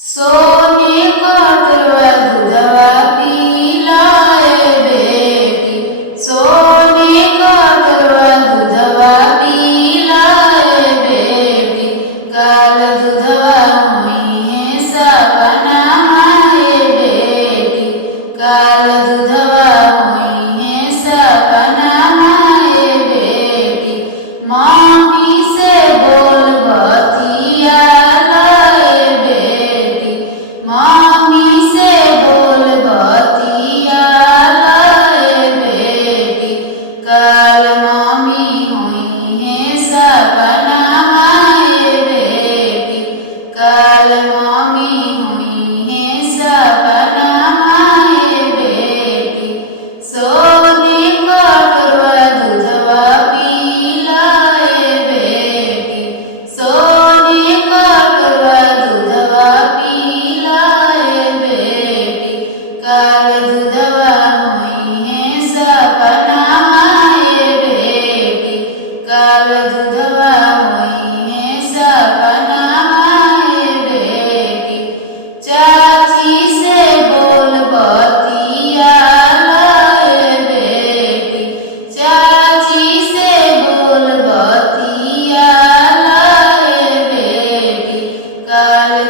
सोने कटवा दूधवा पिलाए बेटी, सोने कटवा दूधवा पिलाए बेटी, काल दूधवा हुई सपना माए बेटी, काल दूधवा हुई सपना माए बेटी, मम्मी से बोल बतिया मम्मी से बोल बतिया बेटी, कल मम्मी हुई है सपना माए बेटी, कल मम्मी हुई है सपना माए बेटी, सोने कटवा दूधवा पिलाए बेटी, सोने कटवा दूधवा काल दूधवा हुई है सपना माए बेटी, काल दूधवा हुई है सपना माए बेटी, चाची से बोल बतिया बेटी, चाची से बोल बतिया बेटी, काल